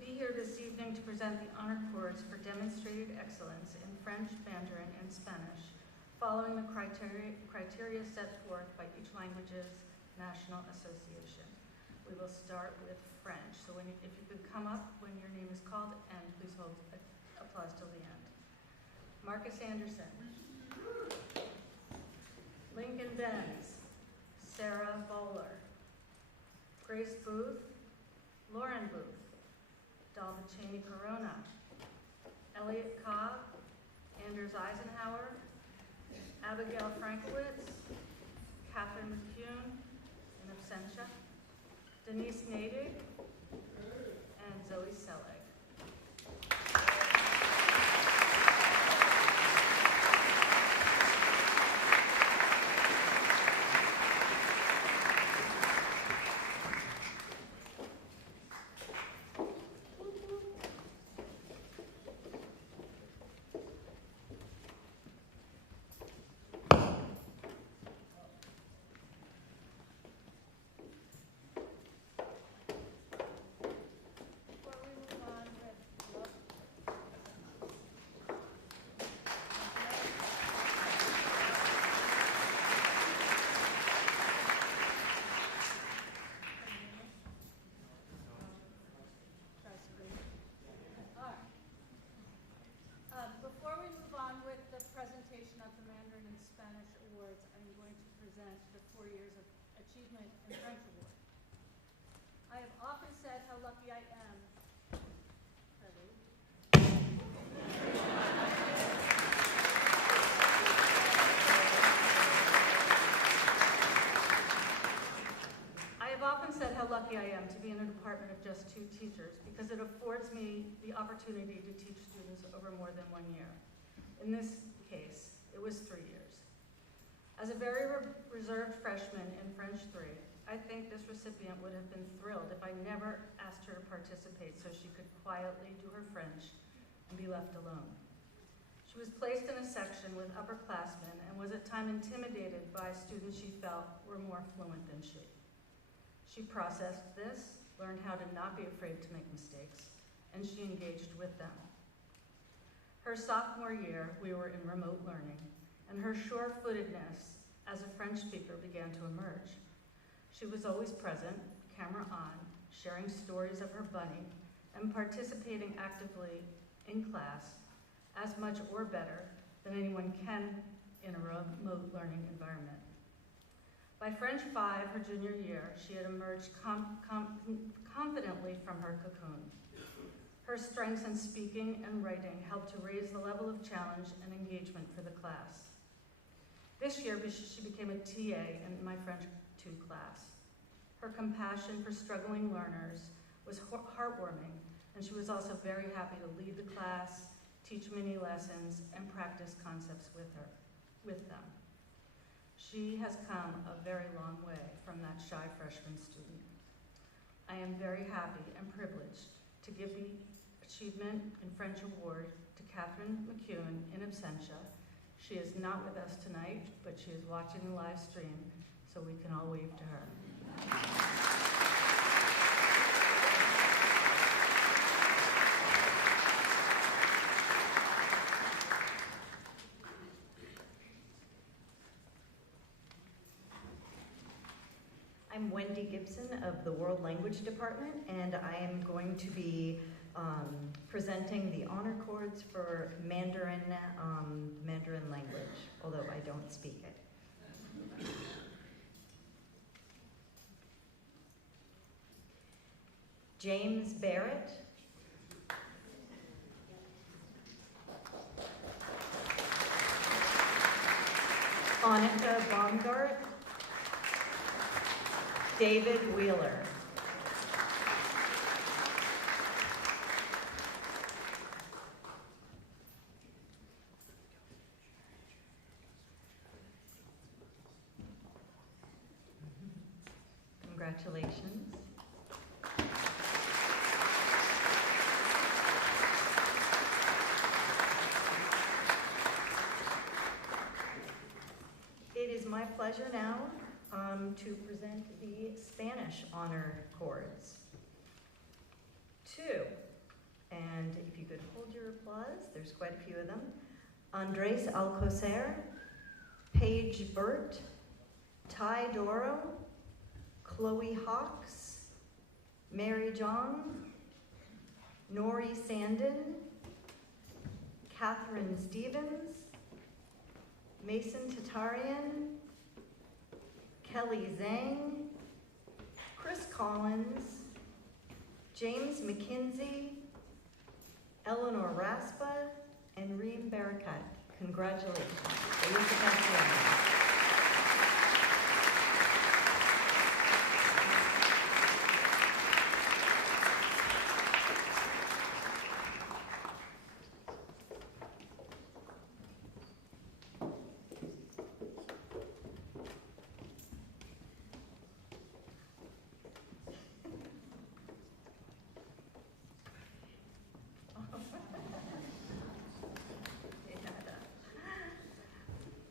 be here this evening to present the honor cords for demonstrated excellence in French, Mandarin, and Spanish, following the criteria set forth by each language's national association. We will start with French. So if you could come up when your name is called, and please hold applause till the end. Marcus Anderson. Lincoln Benz. Sarah Bowler. Grace Booth. Lauren Booth. Dalva Cheney Corona. Elliot Cobb. Anders Eisenhower. Abigail Frankowitz. Catherine McCune, in absentia. Denise Nadig. And Zoe Selig. Before we move on with the presentation of the Mandarin and Spanish awards, I'm going to present the 4 years of achievement in French award. I have often said how lucky I am. I have often said how lucky I am to be in a department of just 2 teachers because it affords me the opportunity to teach students over more than 1 year. In this case, it was 3 years. As a very reserved freshman in French 3, I think this recipient would have been thrilled if I never asked her to participate so she could quietly do her French and be left alone. She was placed in a section with upperclassmen and was at times intimidated by students she felt were more fluent than she. She processed this, learned how to not be afraid to make mistakes, and she engaged with them. Her sophomore year, we were in remote learning, and her sure-footedness as a French speaker began to emerge. She was always present, camera on, sharing stories of her bunny, and participating actively in class as much or better than anyone can in a remote learning environment. By French 5, her junior year, she had emerged confidently from her cocoon. Her strengths in speaking and writing helped to raise the level of challenge and engagement for the class. This year, she became a TA in my French 2 class. Her compassion for struggling learners was heartwarming, and she was also very happy to lead the class, teach mini lessons, and practice concepts with them. She has come a very long way from that shy freshman student. I am very happy and privileged to give the Achievement in French Award to Catherine McCune in absentia. She is not with us tonight, but she is watching the live stream, so we can all wave to her. I'm Wendy Gibson of the World Language Department, and I am going to be presenting the honor cords for Mandarin language, although I don't speak it. James Barrett. Annika Baumgart. David Wheeler. Congratulations. It is my pleasure now to present the Spanish honor cords 2. And if you could hold your applause, there's quite a few of them. Andres Alcocer, Paige Burt, Ty Doro, Chloe Hawks, Mary Jong, Nori Sandin, Catherine Stevens, Mason Tatarian, Kelly Zhang, Chris Collins, James McKinsey, Eleanor Raspa, and Reem Barakat. Congratulations. Elizabeth.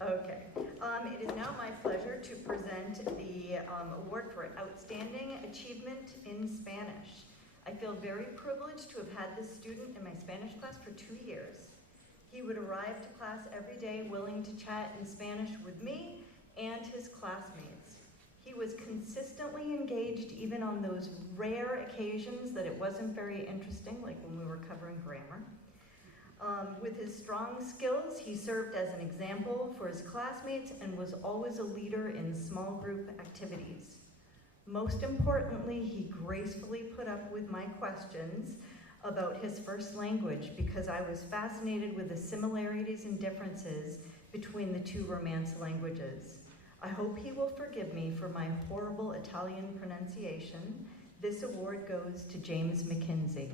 Okay. It is now my pleasure to present the award for Outstanding Achievement in Spanish. I feel very privileged to have had this student in my Spanish class for 2 years. He would arrive to class every day willing to chat in Spanish with me and his classmates. He was consistently engaged even on those rare occasions that it wasn't very interesting, like when we were covering grammar. With his strong skills, he served as an example for his classmates and was always a leader in small group activities. Most importantly, he gracefully put up with my questions about his first language because I was fascinated with the similarities and differences between the two Romance languages. I hope he will forgive me for my horrible Italian pronunciation. This award goes to James McKinsey.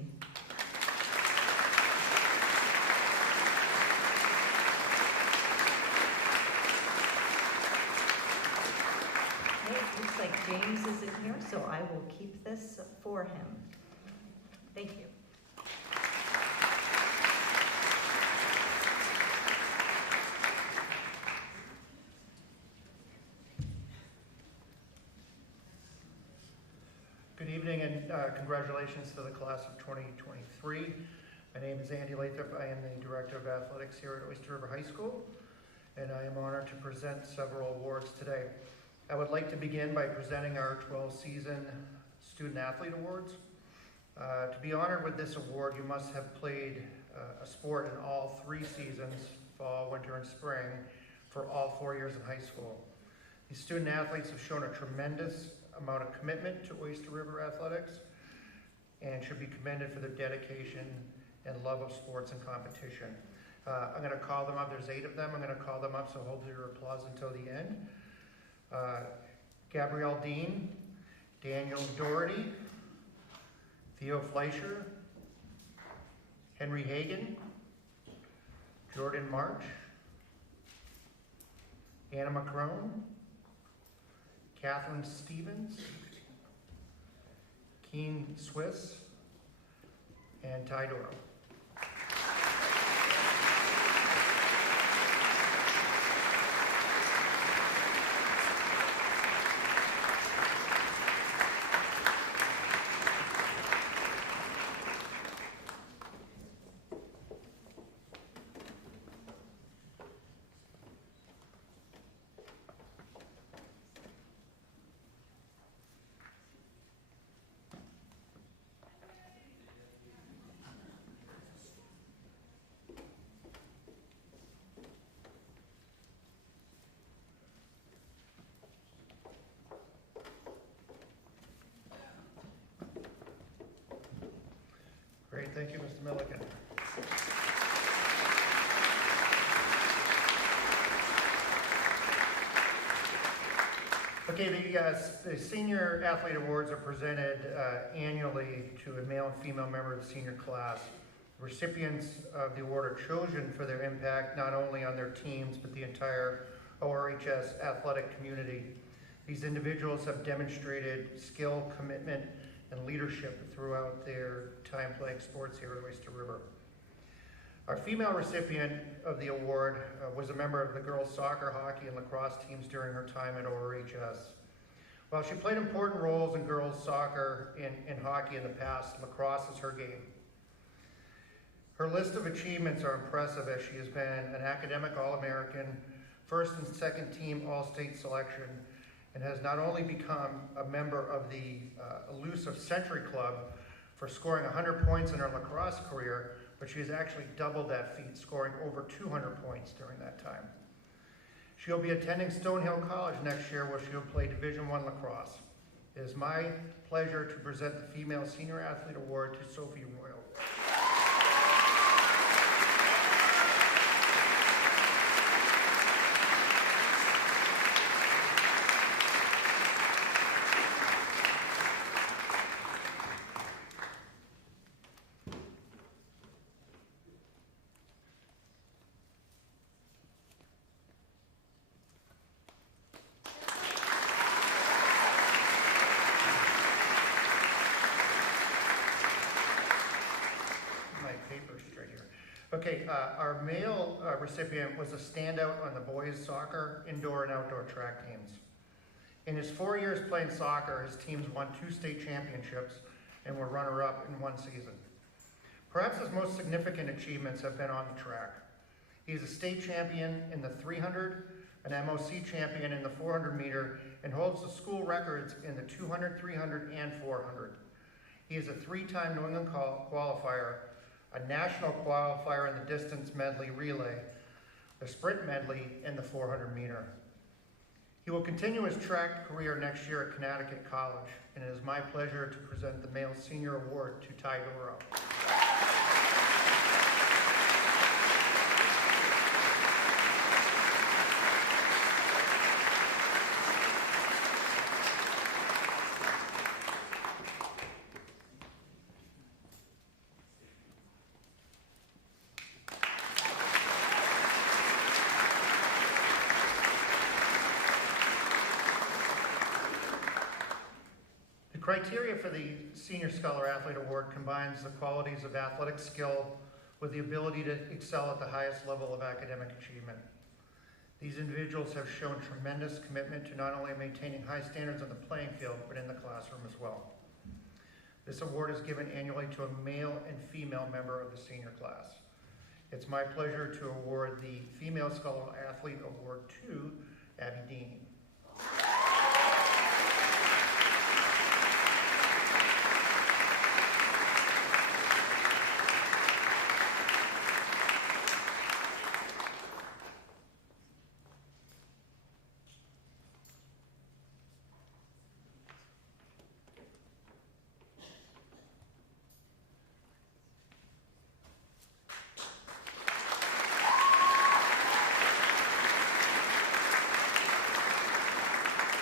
Looks like James isn't here, so I will keep this for him. Thank you. Good evening and congratulations to the class of 2023. My name is Andy Lathrop. I am the Director of Athletics here at Oyster River High School, and I am honored to present several awards today. I would like to begin by presenting our 12-season Student Athlete Awards. To be honored with this award, you must have played a sport in all 3 seasons, fall, winter, and spring, for all 4 years in high school. These student athletes have shown a tremendous amount of commitment to Oyster River athletics and should be commended for their dedication and love of sports and competition. I'm going to call them up. There's 8 of them. I'm going to call them up, so hold your applause until the end. Gabrielle Dean, Daniel Doherty, Theo Fleischer, Henry Hagan, Jordan March, Anna McCrone, Catherine Stevens, Keen Swiss, and Ty Doro. Great, thank you, Mr. Milliken. Okay, the Senior Athlete Awards are presented annually to a male and female member of the senior class. Recipients of the award are chosen for their impact not only on their teams, but the entire ORHS athletic community. These individuals have demonstrated skill, commitment, and leadership throughout their time playing sports here at Oyster River. Our female recipient of the award was a member of the girls soccer, hockey, and lacrosse teams during her time at ORHS. While she played important roles in girls soccer and hockey in the past, lacrosse is her game. Her list of achievements are impressive, as she has been an academic All-American, first and second team All-State selection, and has not only become a member of the elusive Century Club for scoring 100 points in her lacrosse career, but she has actually doubled that feat, scoring over 200 points during that time. She'll be attending Stonehill College next year, where she'll play Division I lacrosse. It is my pleasure to present the Female Senior Athlete Award to Sophie Royal. Okay, our male recipient was a standout on the boys soccer, indoor and outdoor track teams. In his 4 years playing soccer, his teams won 2 state championships and were runner-up in 1 season. Perhaps his most significant achievements have been on the track. He is a state champion in the 300, an MOC champion in the 400 meter, and holds the school records in the 200, 300, and 400. He is a 3-time New England qualifier, a national qualifier in the distance medley relay, the sprint medley, and the 400 meter. He will continue his track career next year at Connecticut College, and it is my pleasure to present the Male Senior Award to Ty Doro. The criteria for the Senior Scholar Athlete Award combines the qualities of athletic skill with the ability to excel at the highest level of academic achievement. These individuals have shown tremendous commitment to not only maintaining high standards on the playing field, but in the classroom as well. This award is given annually to a male and female member of the senior class. It's my pleasure to award the Female Scholar Athlete Award to Abby Dean.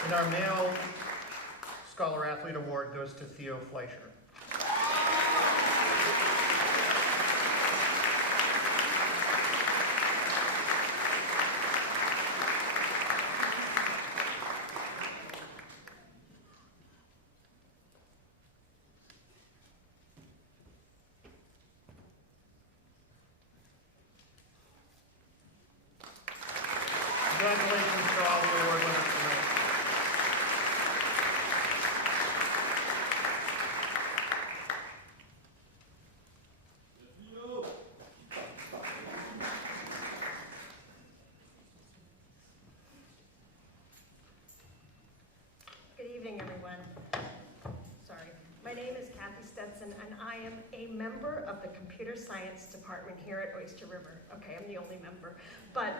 And our Male Scholar Athlete Award goes to Theo Fleischer. Congratulations to all the award winners tonight. Good evening, everyone. Sorry. My name is Kathy Stetson, and I am a member of the Computer Science Department here at Oyster River. Okay, I'm the only member. But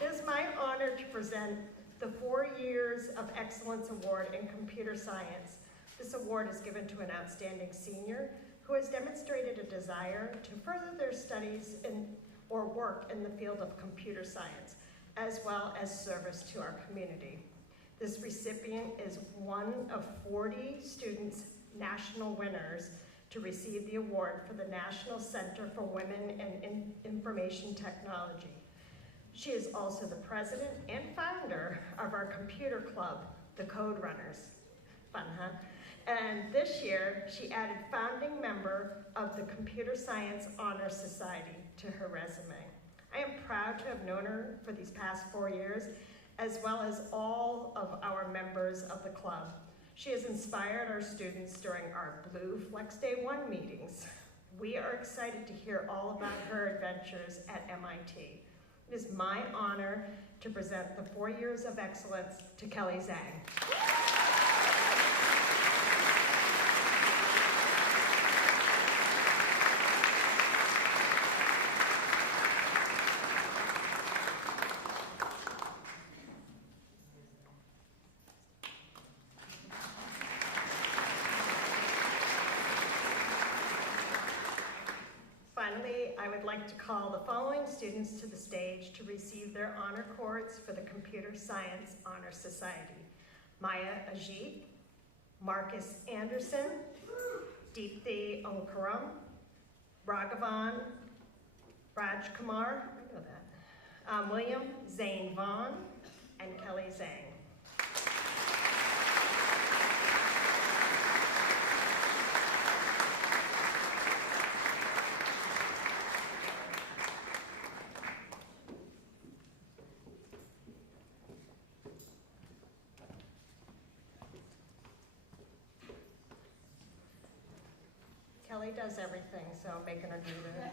it is my honor to present the 4 Years of Excellence Award in Computer Science. This award is given to an outstanding senior who has demonstrated a desire to further their studies or work in the field of computer science, as well as service to our community. This recipient is one of 40 students, national winners, to receive the award for the National Center for Women in Information Technology. She is also the president and founder of our computer club, the Code Runners. Fun, huh? And this year, she added founding member of the Computer Science Honor Society to her resume. I am proud to have known her for these past 4 years, as well as all of our members of the club. She has inspired our students during our Blue Flex Day 1 meetings. We are excited to hear all about her adventures at MIT. It is my honor to present the 4 Years of Excellence to Kelly Zhang. Finally, I would like to call the following students to the stage to receive their honor cords for the Computer Science Honor Society. Maya Ajit, Marcus Anderson, Deepthi Onkaram, Raghavan Rajkumar, I know that, William Zane Vaughn, and Kelly Zhang. Kelly does everything, so I'm making her do it.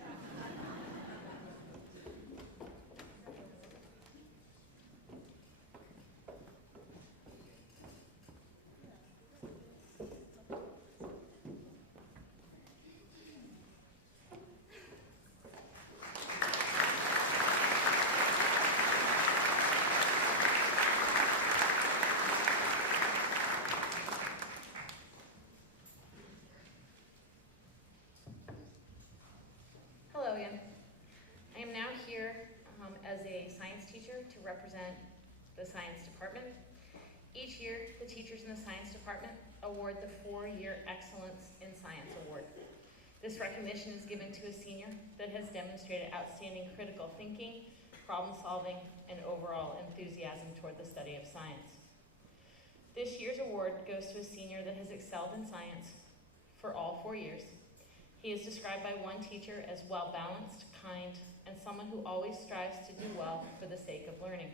Hello again. I am now here as a science teacher to represent the science department. Each year, the teachers in the science department award the 4-year Excellence in Science Award. This recognition is given to a senior that has demonstrated outstanding critical thinking, problem solving, and overall enthusiasm toward the study of science. This year's award goes to a senior that has excelled in science for all 4 years. He is described by one teacher as well-balanced, kind, and someone who always strives to do well for the sake of learning.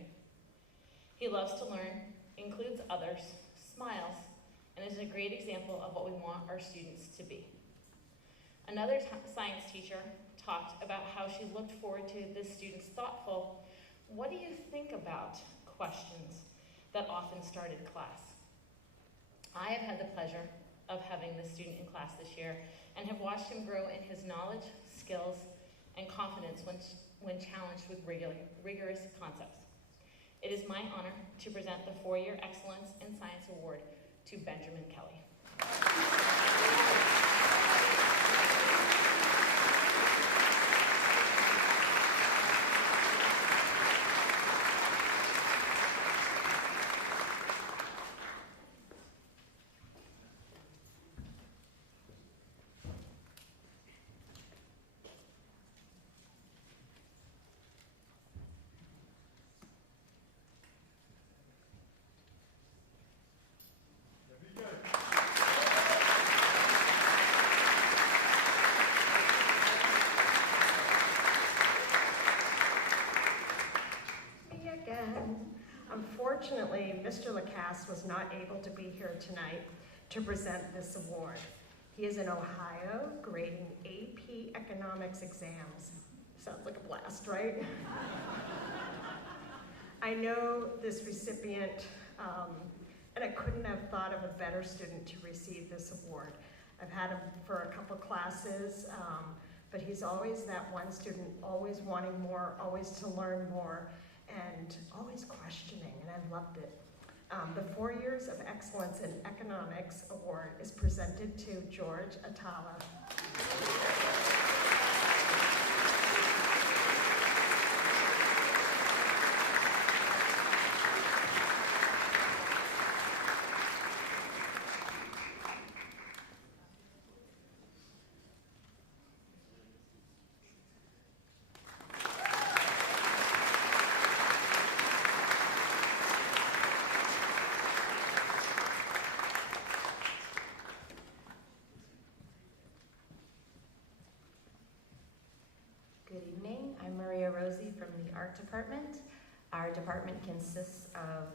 He loves to learn, includes others, smiles, and is a great example of what we want our students to be. Another science teacher talked about how she looked forward to this student's thoughtful, "What do you think about?" questions that often started class. I have had the pleasure of having this student in class this year and have watched him grow in his knowledge, skills, and confidence when challenged with rigorous concepts. It is my honor to present the 4-year Excellence in Science Award to Benjamin Kelly. Unfortunately, Mr. Lacasse was not able to be here tonight to present this award. He is in Ohio grading AP economics exams. Sounds like a blast, right? I know this recipient, and I couldn't have thought of a better student to receive this award. I've had him for a couple classes, but he's always that one student, always wanting more, always to learn more, and always questioning, and I loved it. The 4 Years of Excellence in Economics Award is presented to George Atala. department consists of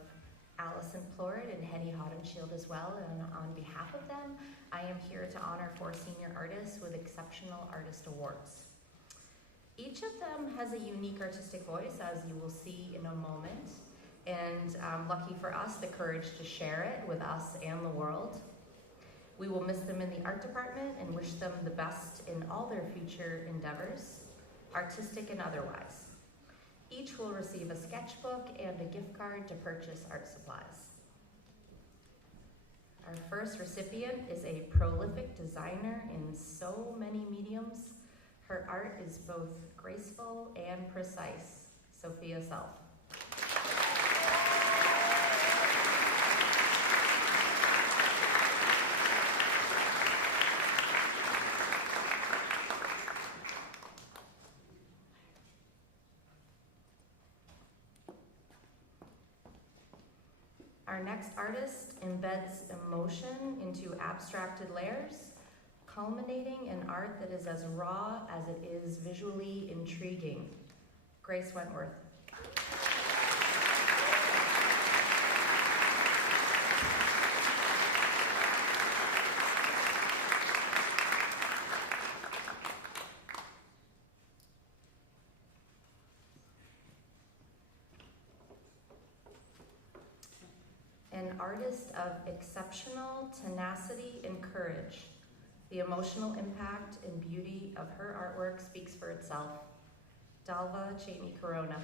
Allison Plorid and Henny Hodenshield as well, and on behalf of them, I am here to honor 4 senior artists with Exceptional Artist Awards. Each of them has a unique artistic voice, as you will see in a moment, and lucky for us, the courage to share it with us and the world. We will miss them in the art department and wish them the best in all their future endeavors, artistic and otherwise. Each will receive a sketchbook and a gift card to purchase art supplies. Our first recipient is a prolific designer in so many mediums. Her art is both graceful and precise. Sophia Self. Our next artist embeds emotion into abstracted layers, culminating in art that is as raw as it is visually intriguing. Grace Wentworth. An artist of exceptional tenacity and courage. The emotional impact and beauty of her artwork speaks for itself. Dalva Cheney Corona.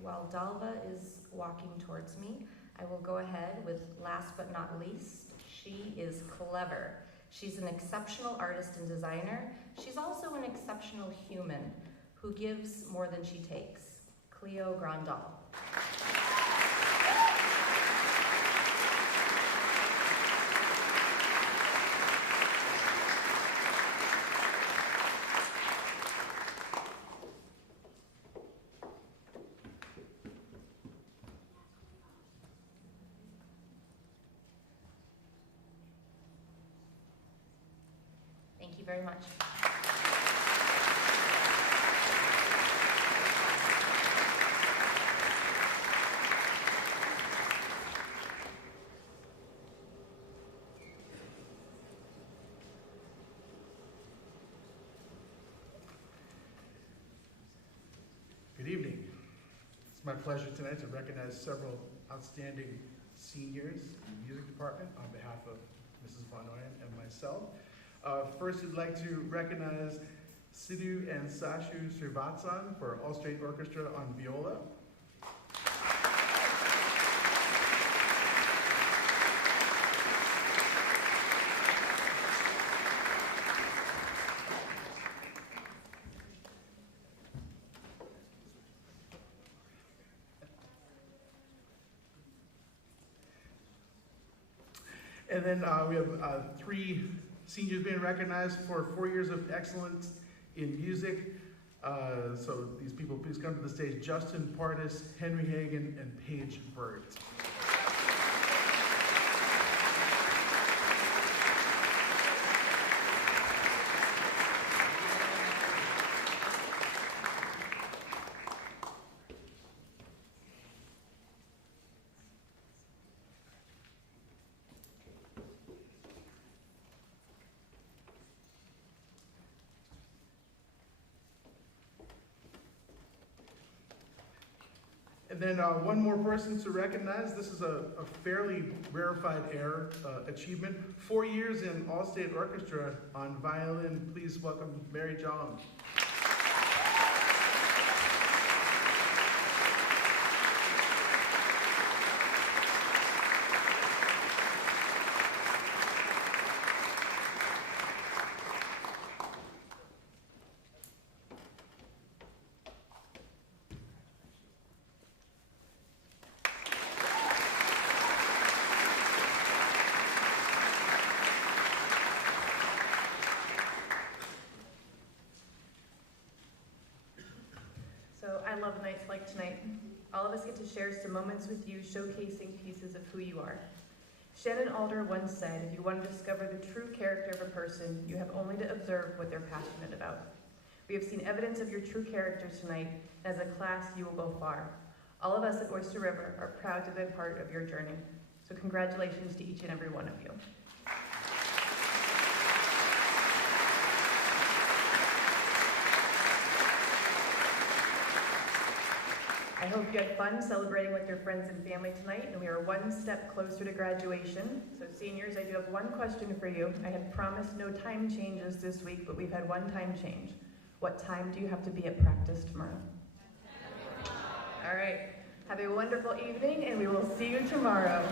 While Dalva is walking towards me, I will go ahead with last but not least. She is clever. She's an exceptional artist and designer. She's also an exceptional human who gives more than she takes. Cleo Grandal. Thank you very much. Good evening. It's my pleasure tonight to recognize several outstanding seniors in the music department on behalf of Mrs. Von Oyen and myself. First, I'd like to recognize Sidhu and Sashu Srivatsan for All State Orchestra on viola. And then we have 3 seniors being recognized for 4 years of excellence in music. So these people, please come to the stage. Justin Pardis, Henry Hagan, and Paige Burt. And then one more person to recognize. This is a fairly rarefied air achievement. 4 years in All-State Orchestra on violin. Please welcome Mary John. I love nights like tonight. All of us get to share some moments with you, showcasing pieces of who you are. Shannon Alder once said, if you want to discover the true character of a person, you have only to observe what they're passionate about. We have seen evidence of your true character tonight, and as a class, you will go far. All of us at Oyster River are proud to be a part of your journey. So congratulations to each and every one of you. I hope you had fun celebrating with your friends and family tonight, and we are one step closer to graduation. So seniors, I do have one question for you. I had promised no time changes this week, but we've had one time change. What time do you have to be at practice tomorrow? All right, have a wonderful evening, and we will see you tomorrow.